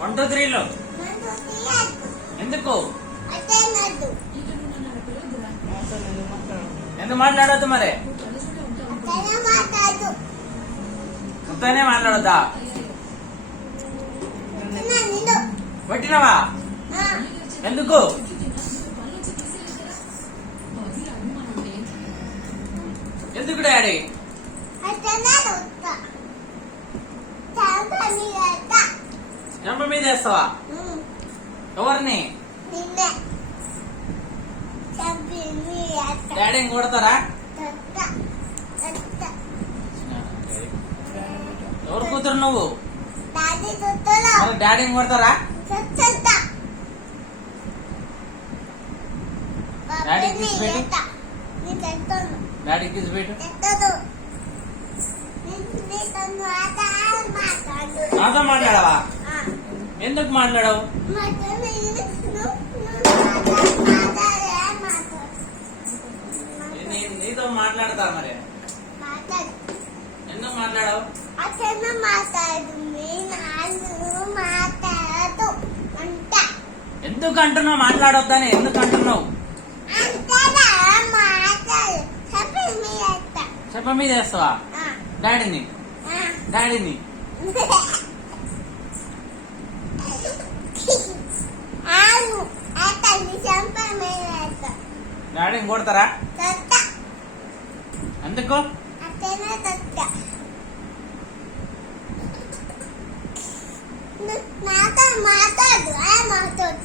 1 2 3 లో ఎందుకు ఎందుకు మాట్లాడద్దు మరి మొత్తనే మాట్లాడద్దా పెట్టినవా ఎందుకు ఎందుకు డాడీ చెంప మీద వేస్తావా ఎవరిని డాడీని కొడతారా ఎవరు కూతురు నువ్వు డాడీని కొడతారా డాడీ కిస్ పెట్టు డాడీ కిస్ పెట్టు నాతో మాట్లాడవా ఎందుకు మాట్లాడవు నీతో మాట్లాడతా మరి ఎందుకు మాట్లాడవు ఎందుకు అంటున్నావు మాట్లాడొద్దని ఎందుకు అంటున్నావు చెప్ప మీద వేస్తావా డాడీని డాడీని డాడీని కొడతారా ఎందుకు మాట్లాడు